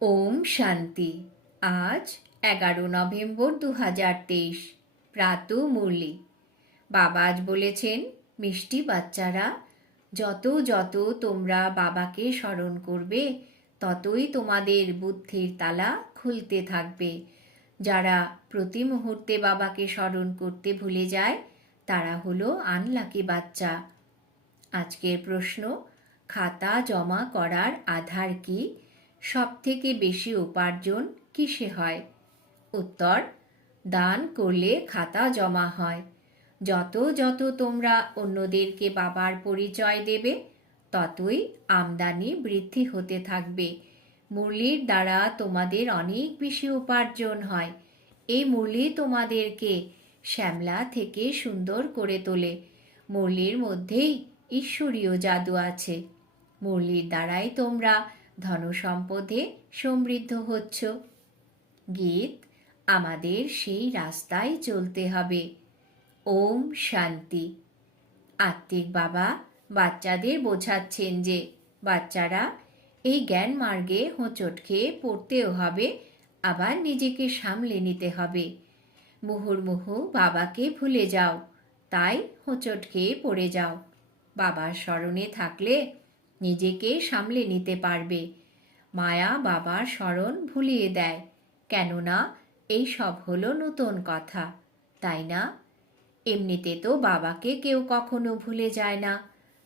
ওম শান্তি। আজ 11 নভেম্বর 2023, প্রাত মুরলি। বাবা আজ বলেছেন, মিষ্টি বাচ্চারা, যত যত তোমরা বাবাকে স্মরণ করবে ততই তোমাদের বুদ্ধির তালা খুলতে থাকবে। যারা প্রতি মুহূর্তে বাবাকে স্মরণ করতে ভুলে যায় তারা হলো আনলাকি বাচ্চা। আজকের প্রশ্ন, খাতা জমা করার আধার কি? সবথেকে বেশি উপার্জন কিসে হয়? উত্তর, দান করলে খাতা জমা হয়। যত যত তোমরা অন্যদেরকে বাবার পরিচয় দেবে ততই আমদানি বৃদ্ধি হতে থাকবে। মুরলির দ্বারা তোমাদের অনেক বেশি উপার্জন হয়। এই মুরলি তোমাদেরকে শ্যামলা থেকে সুন্দর করে তোলে। মুরলির মধ্যেই ঈশ্বরীয় জাদু আছে। মুরলির দ্বারাই তোমরা ধনসম্পদে সমৃদ্ধ হচ্ছ। গীত, আমাদের সেই রাস্তায় চলতে হবে। ওম শান্তি। আত্মিক বাবা বাচ্চাদের বোঝাচ্ছেন যে, বাচ্চারা, এই জ্ঞান মার্গে হোঁচট খেয়ে পড়তেও হবে, আবার নিজেকে সামলে নিতে হবে। মুহুর্মুহু বাবাকে ভুলে যাও, তাই হোঁচট খেয়ে পড়ে যাও। বাবার স্মরণে থাকলে নিজেকে সামলে নিতে পারবে। মায়া বাবার স্মরণ ভুলিয়ে দেয়, কেননা এই সব হলো নতুন কথা, তাই না? এমনিতে তো বাবাকে কেউ কখনো ভুলে যায় না।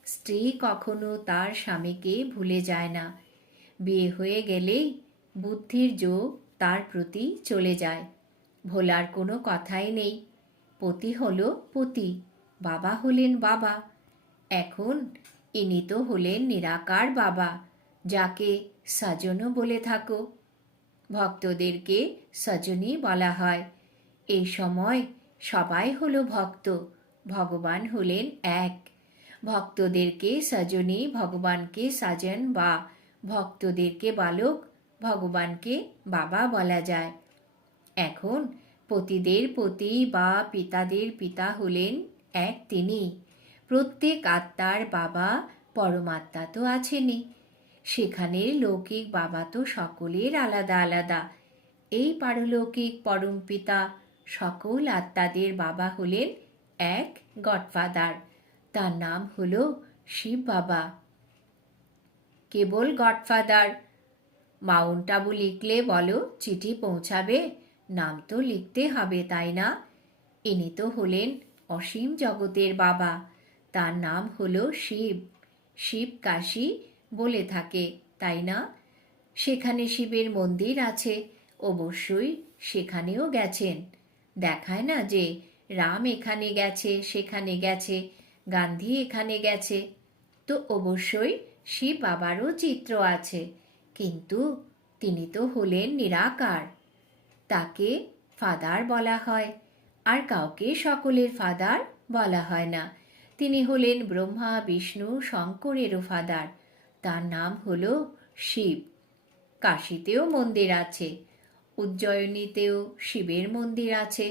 স্ত্রী কখনো তার স্বামীকে ভুলে যায় না। বিয়ে হয়ে গেলেই বুদ্ধির যোগ তার প্রতি চলে যায়। ভোলার কোনো কথাই নেই। পতি হলো পতি, বাবা হলেন বাবা। এখন ইনি তো হলেন নিরাকার বাবা, যাকে সজনও বলে থাকো। ভক্তদেরকে সজনই বলা হয়। এই সময় সবাই হলো ভক্ত, ভগবান হলেন এক। ভক্তদেরকে সজনী, ভগবানকে সাজন বা ভক্তদেরকে বালক, ভগবানকে বাবা বলা যায়। এখন পতিদের পতি বা পিতাদের পিতা হলেন এক তিনি। প্রত্যেক আত্মার বাবা পরমাত্মা তো আছেনই। সেখানের লৌকিক বাবা তো সকলের আলাদা আলাদা। এই পারলৌকিক পরমপিতা সকল আত্মাদের বাবা হলেন এক গডফাদার। তার নাম হলো শিব বাবা। কেবল গডফাদার। মাউন্ট আবু লিখলে বলো চিঠি পৌঁছাবে? নাম তো লিখতে হবে, তাই না? ইনি তো হলেন অসীম জগতের বাবা। তার নাম হলো শিব। শিব কাশী বলে থাকে, তাই না? সেখানে শিবের মন্দির আছে, অবশ্যই সেখানেও গেছেন। দেখায় না যে রাম এখানে গেছে, সেখানে গেছে, গান্ধী এখানে গেছে, তো অবশ্যই শিব বাবারও চিত্র আছে। কিন্তু তিনি তো হলেন নিরাকার। তাকে ফাদার বলা হয়, আর কাউকে সকলের ফাদার বলা হয় না। তিনি হলেন ব্রহ্মা বিষ্ণু শঙ্করেরও ফাদার। তার নাম হলো শিব। কাশীতেও মন্দির আছে, উজ্জয়িনীতেও শিবের মন্দির আছে।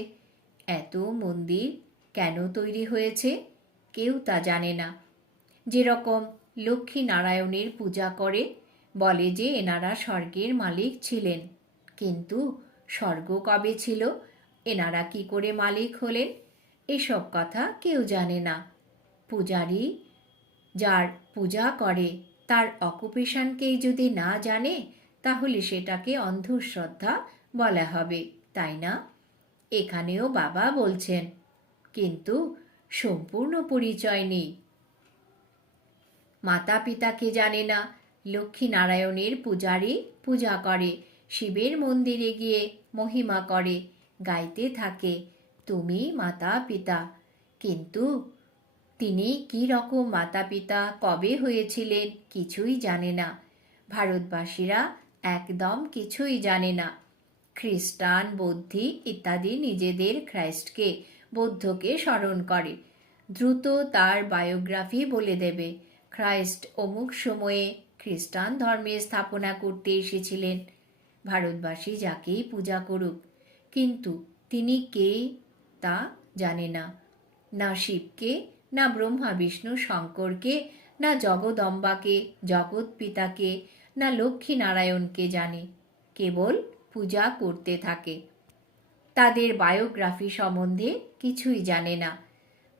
এত মন্দির কেন তৈরি হয়েছে কেউ তা জানে না। যেরকম লক্ষ্মী নারায়ণের পূজা করে, বলে যে এনারা স্বর্গের মালিক ছিলেন। কিন্তু স্বর্গ কবে ছিল, এনারা কি করে মালিক হলেন, এসব কথা কেউ জানে না। পূজারী যার পূজা করে তার অকুপেশনকেই যদি না জানে, তাহলে সেটাকে অন্ধশ্রদ্ধা বলা হবে, তাই না? এখানেও বাবা বলছেন, কিন্তু সম্পূর্ণ পরিচয় নেই। মাতা পিতাকে জানে না। লক্ষ্মী নারায়ণের পূজারী পূজা করে, শিবের মন্দিরে গিয়ে মহিমা করে, গাইতে থাকে, তুমি মাতা পিতা। কিন্তু তিনি কি রকম মাতা পিতা, কবে হয়েছিলেন, কিছুই জানে না। ভারতবাসীরা একদম কিছুই জানে না। খ্রিস্টান, বৌদ্ধি ইত্যাদি নিজেদের খ্রাইস্টকে, বৌদ্ধকে স্মরণ করে। দ্রুত তার বায়োগ্রাফি বলে দেবে, খ্রাইস্ট অমুক সময়ে খ্রিস্টান ধর্মের স্থাপনা করতে এসেছিলেন। ভারতবাসী যাকেই পূজা করুক, কিন্তু তিনি কে তা জানে না। না শিবকে, না ব্রহ্মা বিষ্ণু শঙ্করকে, না জগদম্বাকে, জগৎ পিতাকে, না লক্ষ্মী নারায়ণকে জানে। কেবল পূজা করতে থাকে। তাদের বায়োগ্রাফি সম্বন্ধে কিছুই জানে না।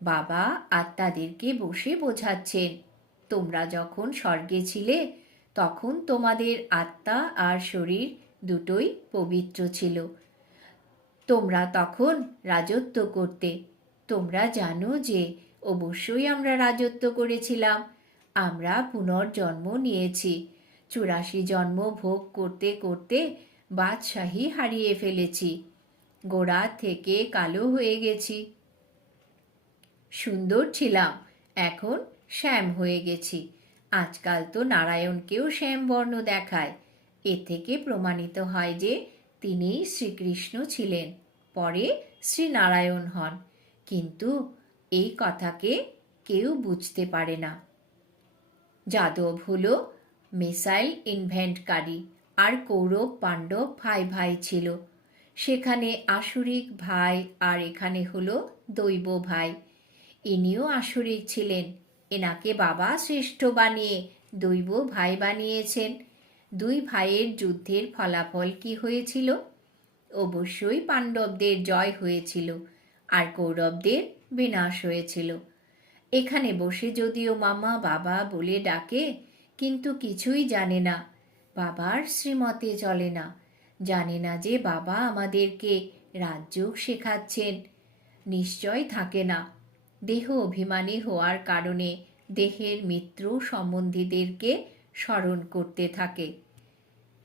বাবা আত্মাদেরকে বসে বোঝাচ্ছেন, তোমরা যখন স্বর্গে ছিলে তখন তোমাদের আত্মা আর শরীর দুটোই পবিত্র ছিল। তোমরা তখন রাজত্ব করতে। তোমরা জানো যে অবশ্যই আমরা রাজত্ব করেছিলাম। আমরা পুনর্জন্ম নিয়েছি। 84 জন্ম ভোগ করতে করতে বাদশাহী হারিয়ে ফেলেছি। গোড়া থেকে কালো হয়ে গেছি। সুন্দর ছিলাম, এখন শ্যাম হয়ে গেছি। আজকাল তো নারায়ণকেও শ্যামবর্ণ দেখায়। এ থেকে প্রমাণিত হয় যে তিনিই শ্রীকৃষ্ণ ছিলেন, পরে শ্রীনারায়ণ হন। কিন্তু এই কথাকে কেউ বুঝতে পারে না। যাদব হলো মিসাইল ইনভেন্টকারী, আর কৌরব পাণ্ডব ভাই ভাই ছিল। সেখানে আসুরিক ভাই আর এখানে হলো দৈব ভাই। ইনিও আসুরিক ছিলেন, এনাকে বাবা শ্রেষ্ঠ বানিয়ে দৈব ভাই বানিয়েছেন। দুই ভাইয়ের যুদ্ধের ফলাফল কি হয়েছিল? অবশ্যই পাণ্ডবদের জয় হয়েছিল আর কৌরবদের বিনাশ হয়েছিল। এখানে বসে যদিও মামা বাবা বলে ডাকে, কিন্তু কিছুই জানে না, বাবার শ্রীমতে চলে না। জানে না যে বাবা আমাদেরকে রাজযোগ শেখাচ্ছেন। নিশ্চয় থাকে না। দেহ অভিমানী হওয়ার কারণে দেহের মিত্র সম্বন্ধীদেরকে স্মরণ করতে থাকে।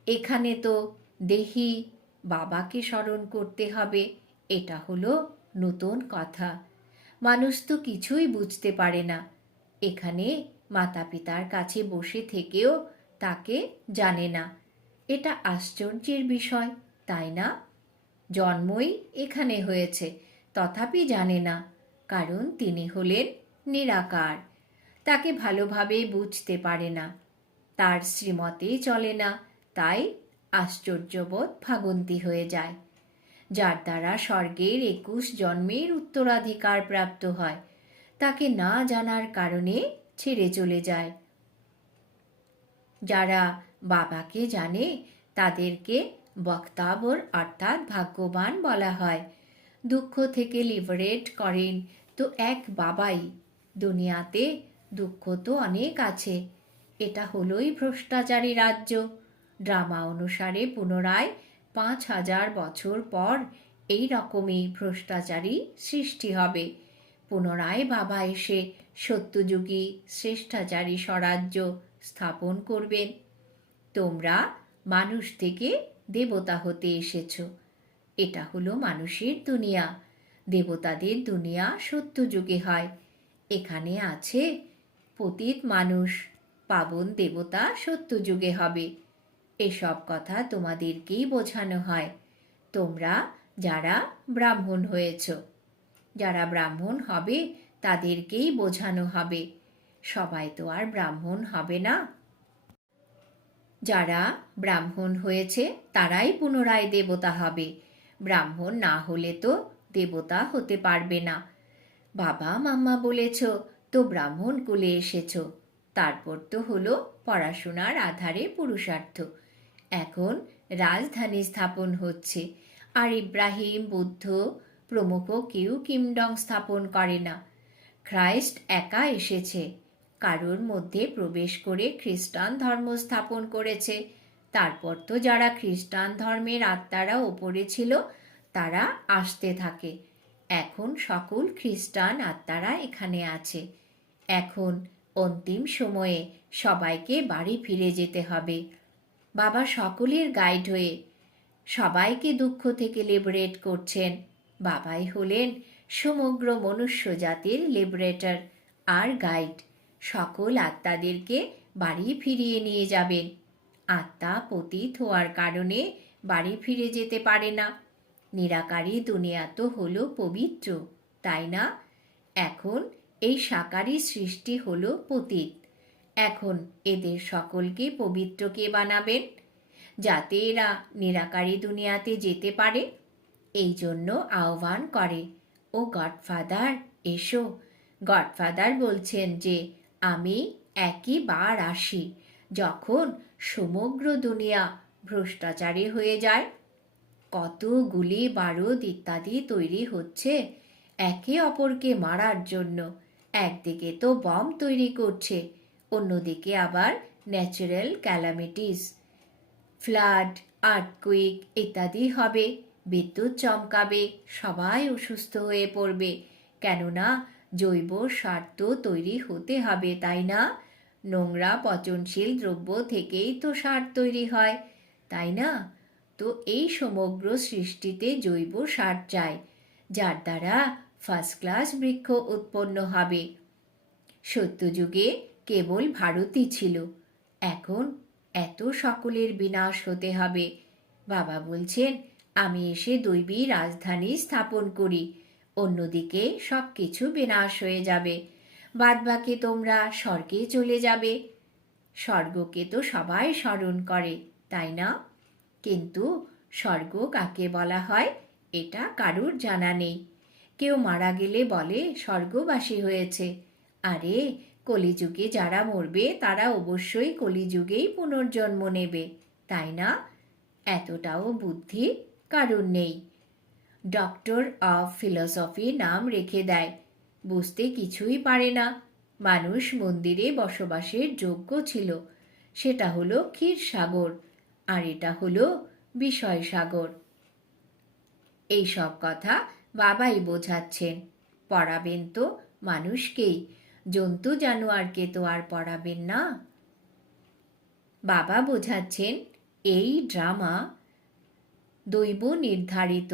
এখানে তো দেহি বাবাকে স্মরণ করতে হবে, এটা হলো নতুন কথা। মানুষ তো কিছুই বুঝতে পারে না। এখানে মাতা পিতার কাছে বসে থেকেও তাকে জানে না। এটা আশ্চর্যের বিষয়, তাই না? জন্মই এখানে হয়েছে, তথাপি জানে না, কারণ তিনি হলেন নিরাকার। তাকে ভালোভাবে বুঝতে পারে না, তার শ্রীমতে চলে না, তাই আশ্চর্যবোধ ভাবন্তি হয়ে যায়। যার দ্বারা স্বর্গের 21 জন্মের উত্তরাধিকার প্রাপ্ত হয়, তাকে না জানার কারণে ছেড়ে চলে যায়। যারা বাবাকে জানে তাদেরকে বক্তাবর অর্থাৎ ভাগ্যবান বলা হয়। দুঃখ থেকে লিবারেট করেন তো এক বাবাই। দুনিয়াতে দুঃখ তো অনেক আছে। এটা হলোই ভ্রষ্টাচারী রাজ্য। ড্রামা অনুসারে পুনরায় 5000 বছর পর এই রকমই ভ্রষ্টাচারী সৃষ্টি হবে। পুনরায় বাবা এসে সত্যযুগী শ্রেষ্ঠাচারী স্বরাজ্য স্থাপন করবেন। তোমরা মানুষ থেকে দেবতা হতে এসেছ। এটা হলো মানুষের দুনিয়া। দেবতাদের দুনিয়া সত্যযুগে হয়। এখানে আছে পতিত মানুষ, পাবন দেবতা সত্যযুগে হবে। এসব কথা তোমাদেরকেই বোঝানো হয়, তোমরা যারা ব্রাহ্মণ হয়েছ। যারা ব্রাহ্মণ হবে তাদেরকেই বোঝানো হবে। সবাই তো আর ব্রাহ্মণ হবে না। যারা ব্রাহ্মণ হয়েছে তারাই পুনরায় দেবতা হবে। ব্রাহ্মণ না হলে তো দেবতা হতে পারবে না। বাবা মাম্মা বলেছ তো ব্রাহ্মণ কুলে এসেছ, তারপর তো হলো পড়াশোনার আধারে পুরুষার্থ। এখন রাজধানী স্থাপন হচ্ছে, আর ইব্রাহিম বুদ্ধ প্রমুখ কেউ কিংডম স্থাপন করে না। খ্রাইস্ট একা এসেছে, কারোর মধ্যে প্রবেশ করে খ্রিস্টান ধর্ম স্থাপন করেছে। তারপর তো যারা খ্রিস্টান ধর্মের আত্মারা ওপরে ছিল তারা আসতে থাকে। এখন সকল খ্রিস্টান আত্মারা এখানে আছে। এখন অন্তিম সময়ে সবাইকে বাড়ি ফিরে যেতে হবে। বাবা সকলের গাইড হয়ে সবাইকে দুঃখ থেকে লিবারেট করছেন। বাবাই হলেন সমগ্র মনুষ্য জাতির লিবারেটর আর গাইড। সকল আত্মাদেরকে বাড়ি ফিরিয়ে নিয়ে যাবেন। আত্মা পতিত হওয়ার কারণে বাড়ি ফিরে যেতে পারে না। নিরাকারী দুনিয়া তো হলো পবিত্র, তাই না? এখন এই সাকারী সৃষ্টি হলো পতিত। এখন এদের সকলকে পবিত্র কে বানাবেন, যাতে এরা নিরাকারী দুনিয়াতে যেতে পারে? এই জন্য আহ্বান করে, ও গডফাদার এসো। গডফাদার বলছেন যে আমি একই বার আসি, যখন সমগ্র দুনিয়া ভ্রষ্টাচারী হয়ে যায়। কত গুলি বারুদ ইত্যাদি তৈরি হচ্ছে একে অপরকে মারার জন্য। একদিকে তো বম তৈরি করছে, অন্যদিকে আবার ন্যাচারাল ক্যালামিটিস, ফ্লাড, আর্থকুইক ইত্যাদি হবে, বিদ্যুৎ চমকাবে, সবাই অসুস্থ হয়ে পড়বে। কেননা জৈব সার তো তৈরি হতে হবে, তাই না? নোংরা পচনশীল দ্রব্য থেকেই তো সার তৈরি হয়, তাই না? তো এই সমগ্র সৃষ্টিতে জৈব সার চাই, যার দ্বারা ফার্স্ট ক্লাস বৃক্ষ উৎপন্ন হবে। সত্যযুগে কেবল ভারতই ছিল, এখন এত সকলের বিনাশ হতে হবে। বাবা বলছেন, আমি এসে দৈবী রাজধানী স্থাপন করি, অন্যদিকে সব কিছু বিনাশ হয়ে যাবে, বাদবাকি তোমরা স্বর্গে চলে যাবে। স্বর্গকে তো সবাই স্মরণ করে, তাই না? কিন্তু স্বর্গ কাকে বলা হয় এটা কারুর জানা নেই। কেউ মারা গেলে বলে স্বর্গবাসী হয়েছে। আরে, কলিযুগে যারা মরবে তারা অবশ্যই কলিযুগেই পুনর্জন্ম নেবে, তাই না? এতটাও বুদ্ধি কারুর নেই। ডক্টর অফ ফিলসফি নাম রেখে দেয়, বুঝতে কিছুই পারে না। মানুষ মন্দিরে বসবাসের যোগ্য ছিল, সেটা হলো ক্ষীরসাগর, আর এটা হলো বিষয় সাগর। এই সব কথা বাবাই বোঝাচ্ছেন। পড়াবেন তো মানুষকেই, জন্তু জানোয়ারকে তো আর পড়াবেন না। বাবা বোঝাচ্ছেন, এই ড্রামা দৈব নির্ধারিত।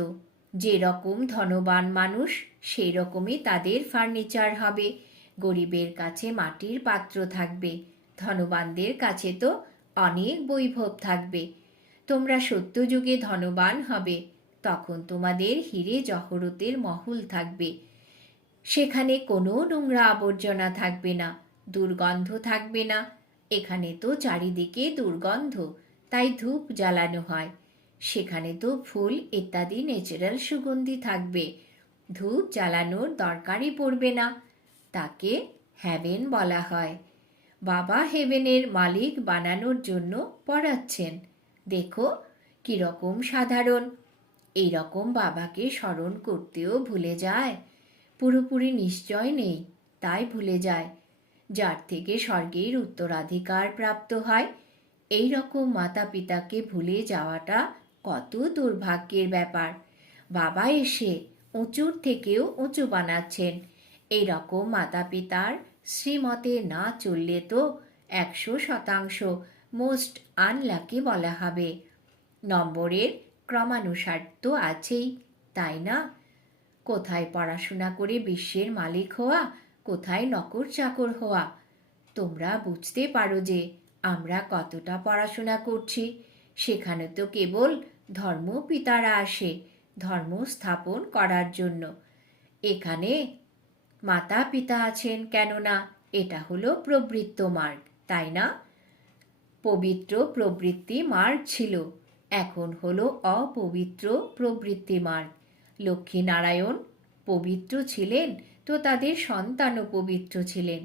যেরকম ধনবান মানুষ সেই রকমই তাদের ফার্নিচার হবে। গরিবের কাছে মাটির পাত্র থাকবে, ধনবানদের কাছে তো অনেক বৈভব থাকবে। তোমরা সত্যযুগে ধনবান হবে, তখন তোমাদের হিরে জহরতের মহল থাকবে। সেখানে কোনো নোংরা আবর্জনা থাকবে না, দুর্গন্ধ থাকবে না। এখানে তো চারিদিকে দুর্গন্ধ, তাই ধূপ জ্বালানো হয়। সেখানে তো ফুল ইত্যাদি ন্যাচারাল সুগন্ধি থাকবে, ধূপ জ্বালানোর দরকারই পড়বে না। তাকে হেভেন বলা হয়। বাবা হেভেনের মালিক বানানোর জন্য পড়াচ্ছেন। দেখো কিরকম সাধারণ। এইরকম বাবাকে স্মরণ করতেও ভুলে যায়, পুরোপুরি নিশ্চয় নেই তাই ভুলে যায়। যার থেকে স্বর্গের উত্তরাধিকার প্রাপ্ত হয়, এই রকম মাতা পিতাকে ভুলে যাওয়াটা কত দুর্ভাগ্যের ব্যাপার। বাবা এসে উঁচুর থেকেও উঁচু বানাচ্ছেন। এই রকম মাতা পিতার শ্রীমতে না চললে তো 100% মোস্ট আনলাকি বলা হবে। নম্বরের ক্রমানুসার তো আছেই, তাই না? কোথায় পড়াশোনা করে বিশ্বের মালিক হওয়া, কোথায় নকর চাকর হওয়া। তোমরা বুঝতে পারো যে আমরা কতটা পড়াশোনা করছি। সেখানে তো কেবল ধর্মপিতারা আসে ধর্ম স্থাপন করার জন্য। এখানে মাতা পিতা আছেন, কেননা এটা হলো প্রবৃত্ত মার্গ, তাই না? পবিত্র প্রবৃত্তি মার্গ ছিল, এখন হলো অপবিত্র প্রবৃত্তি মার্গ। লক্ষ্মীনারায়ণ পবিত্র ছিলেন তো তাদের সন্তানও পবিত্র ছিলেন।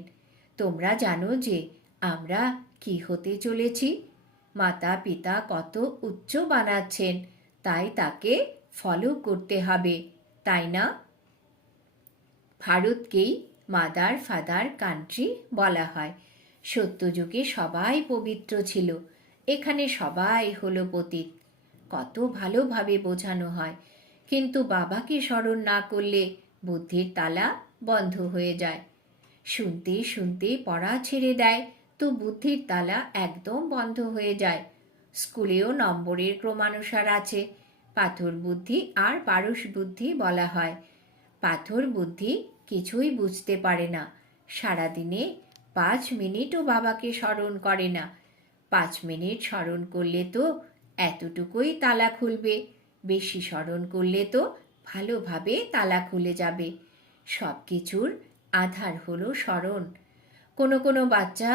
তোমরা জানো যে আমরা কি হতে চলেছি। মাতা পিতা কত উচ্চ বানাচ্ছেন, তাই তাকে ফলো করতে হবে, তাই না? ভারতকেই মাদার ফাদার কান্ট্রি বলা হয়। সত্যযুগে সবাই পবিত্র ছিল, এখানে সবাই হলো পতিত। কত ভালোভাবে বোঝানো হয়, কিন্তু বাবাকে স্মরণ না করলে বুদ্ধির তালা বন্ধ হয়ে যায়। শুনতে শুনতে পড়া ছেড়ে দেয় তো বুদ্ধির তালা একদম বন্ধ হয়ে যায়। স্কুলেও নম্বরের ক্রমানুসার আছে, পাথর বুদ্ধি আর পারস বুদ্ধি বলা হয়। পাথর বুদ্ধি কিছুই বুঝতে পারে না, সারাদিনে 5 মিনিটও বাবাকে স্মরণ করে না। 5 মিনিট স্মরণ করলে তো এতটুকুই তালা খুলবে, বেশি স্মরণ করলে তো ভালোভাবে তালা খুলে যাবে। সব কিছুর আধার হলো স্মরণ। কোনো কোনো বাচ্চা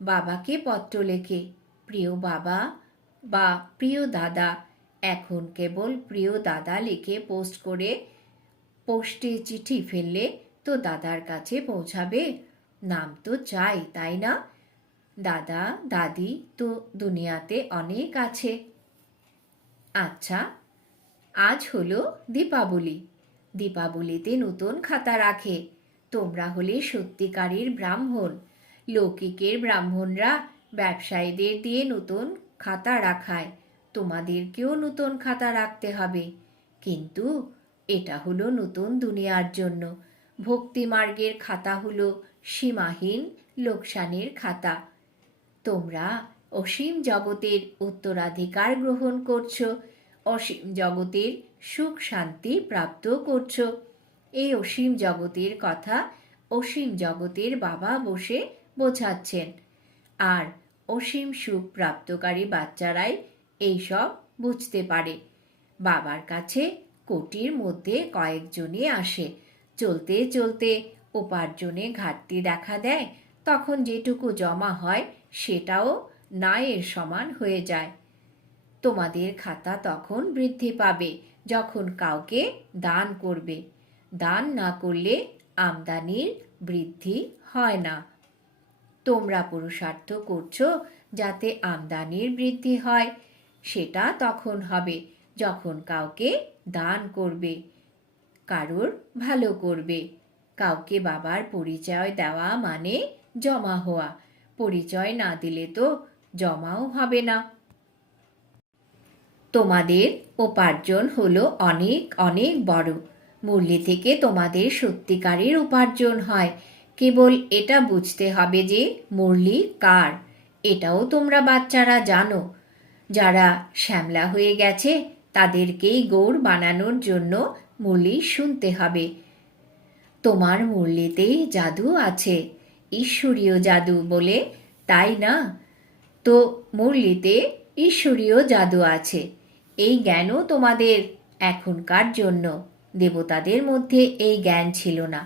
বাবাকে পত্র লেখে, প্রিয় বাবা বা প্রিয় দাদা। এখন কেবল প্রিয় দাদা লিখে পোস্ট করে পোস্টে চিঠি ফেললে তো দাদার কাছে পৌঁছাবে। নাম তো চাই, তাই না? দাদা দাদি তো দুনিয়াতে অনেক আছে। আচ্ছা, আজ হলো দীপাবলি। দীপাবলিতে নতুন খাতা রাখে। তোমরা হলে সত্যিকারের ব্রাহ্মণ। লৌকিকের ব্রাহ্মণরা ব্যবসায়ীদের দিয়ে নতুন খাতা রাখায়। তোমাদেরকেও নতুন খাতা রাখতে হবে। কিন্তু এটা হলো নতুন দুনিয়ার জন্য। ভক্তিমার্গের খাতা হলো সীমাহীন লোকসানের খাতা। তোমরা অসীম জগতের উত্তরাধিকার গ্রহণ করছো, অসীম জগতের সুখ শান্তি প্রাপ্ত করছো। এই অসীম জগতের কথা অসীম জগতের বাবা বসে বোঝাচ্ছেন। আর অসীম সুখ প্রাপ্তকারী বাচ্চারাই এইসব বুঝতে পারে। বাবার কাছে কোটির মধ্যে কয়েকজনই আসে। চলতে চলতে উপার্জনে ঘাটতি দেখা দেয়। তখন যেটুকু জমা হয় সেটাও নায়ের সমান হয়ে যায়। তোমাদের খাতা তখন বৃদ্ধি পাবে যখন কাউকে দান করবে। দান না করলে আমদানির বৃদ্ধি হয় না। তোমরা পুরুষার্থ করছো যাতে আমদানির বৃদ্ধি হয়। সেটা তখন হবে যখন কাউকে দান করবে, কারোর ভালো করবে। কাউকে বাবার পরিচয় দেওয়া মানে জমা হওয়া। পরিচয় না দিলে তো জমাও হবে না। তোমাদের উপার্জন হলো অনেক অনেক বড়। মুরলি থেকে তোমাদের সত্যিকারের উপার্জন হয়। কেবল এটা বুঝতে হবে যে মুরলি কার। এটাও তোমরা বাচ্চারা জানো। যারা শ্যামলা হয়ে গেছে তাদেরকেই গৌর বানানোর জন্য মুরলি শুনতে হবে। তোমার মুরলিতেই জাদু আছে, ঈশ্বরীয় জাদু বলে, তাই না? তো মুরলিতে ঈশ্বরীয় জাদু আছে, এই জ্ঞানও তোমাদের এখনকার জন্য। দেবতাদের মধ্যে এই জ্ঞান ছিল না।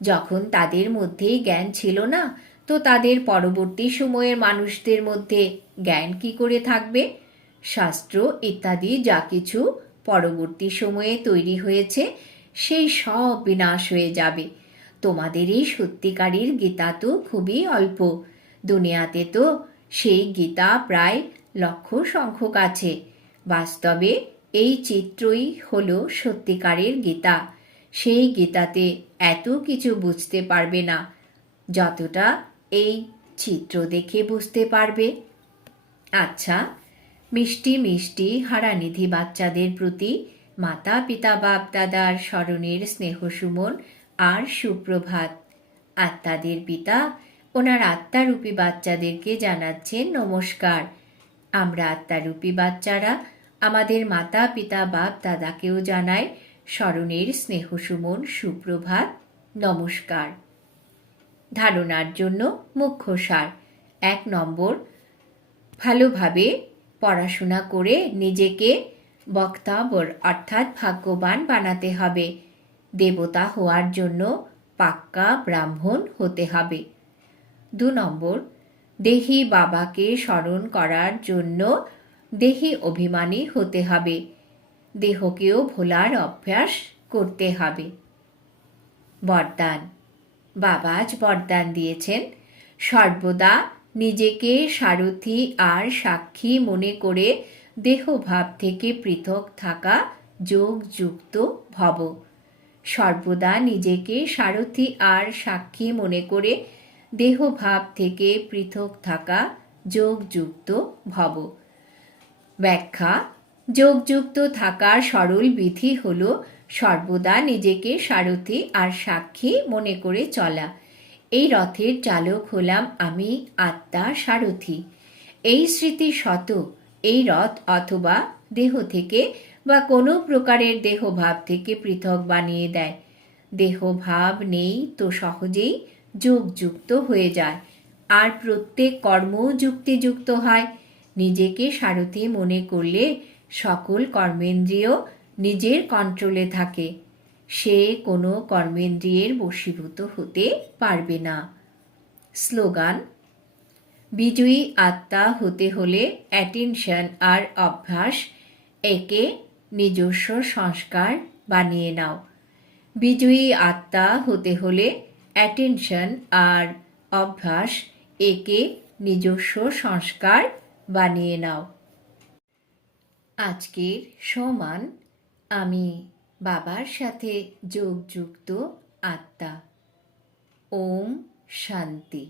যখন তাদের মধ্যেই জ্ঞান ছিল না, তো তাদের পরবর্তী সময়ের মানুষদের মধ্যে জ্ঞান কি করে থাকবে? শাস্ত্র ইত্যাদি যা কিছু পরবর্তী সময়ে তৈরি হয়েছে সেই সব বিনাশ হয়ে যাবে। তোমাদের এই সত্যিকারের গীতা তো খুবই অল্প। দুনিয়াতে তো সেই গীতা প্রায় লক্ষ সংখ্যক আছে। বাস্তবে এই চিত্রই হলো সত্যিকারের গীতা। সেই গীতাতে এত কিছু বুঝতে পারবে না যতটা এই চিত্র দেখে বুঝতে পারবে। আচ্ছা, মিষ্টি মিষ্টি হারানিধি বাচ্চাদের প্রতি মাতা পিতা বাপ দাদার স্মরণের স্নেহসুমন আর সুপ্রভাত। আত্মাদের পিতা ওনার আত্মারূপী বাচ্চাদেরকে জানাচ্ছেন নমস্কার। আমরা আত্মারূপী বাচ্চারা আমাদের মাতা পিতা বাপ দাদাকেও জানাই স্মরণের স্নেহসুমন সুপ্রভাত, নমস্কার। ধারণার জন্য মুখ্য সার। 1 নম্বর, ভালোভাবে পড়াশোনা করে নিজেকে বক্তাবর অর্থাৎ ভাগ্যবান বানাতে হবে। দেবতা হওয়ার জন্য পাক্কা ব্রাহ্মণ হতে হবে। 2 নম্বর, দেহি বাবাকে স্মরণ করার জন্য দেহি অভিমানী হতে হবে। দেহকেও ভোলার অভ্যাস করতে হবে। বরদান। বাবা আজ বরদান দিয়েছেন, সর্বদা নিজেকে সারথি আর সাক্ষী মনে করে দেহভাব থেকে পৃথক থাকা যোগযুক্ত ভব। সর্বদা নিজেকে সারথি আর সাক্ষী মনে করে দেহভাব থেকে পৃথক থাকা যোগযুক্ত ভব। ব্যাখ্যা: যোগযুক্ত থাকার সরল বিধি হল সর্বদা নিজেকে সারথি আর সাক্ষী মনে করে চলা। এই রথের চালক হলাম আমি, আত্মা সারথি। এই স্মৃতি শত এই রথ অথবা দেহ থেকে বা কোনো প্রকারের দেহভাব থেকে পৃথক বানিয়ে দেয়। দেহভাব নেই তো সহজেই যোগযুক্ত হয়ে যায়, আর প্রত্যেক কর্ম যুক্তিযুক্ত হয়। নিজেকে সারথি মনে করলে সকল কর্মেন্দ্রিয় নিজের কন্ট্রোলে থাকে। সে কোনো কর্মেন্দ্রিয়ের বশীভূত হতে পারবে না। স্লোগান: বিজয়ী আত্মা হতে হলে অ্যাটেনশন আর অভ্যাস একে নিজস্ব সংস্কার বানিয়ে নাও। বিজয়ী আত্মা হতে হলে অ্যাটেনশন আর অভ্যাস একে নিজস্ব সংস্কার বানিয়ে নাও। আজকের সমান আমি বাবার সাথে যোগযুক্ত আত্মা। ওম শান্তি।